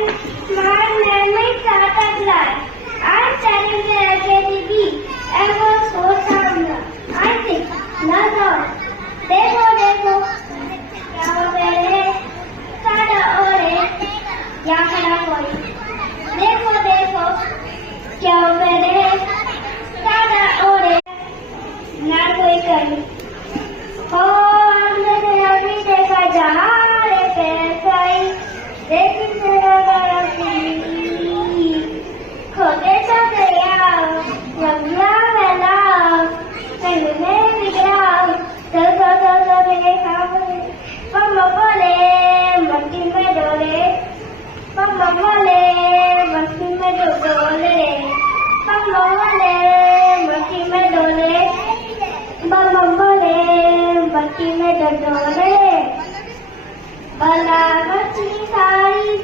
my name is Sataklar. I'm studying the LKTB and was so sound. I think, no. देखो क्या हो गए सादा ओरे या खड़ा कोई देखो क्या हो गए सादा ओरे ना कोई कहीं हो हमने अभी देखा जहाँ लेके गई लेकिन तेरा खोटे तो गया लंबिया मेला चलने निकला पम्मा बोले मस्ती में डोले पम्मा बोले मस्ती में डोले पम्मा बोले मस्ती में डोले पम्मा बोले मस्ती में डोले भला मस्ती सारी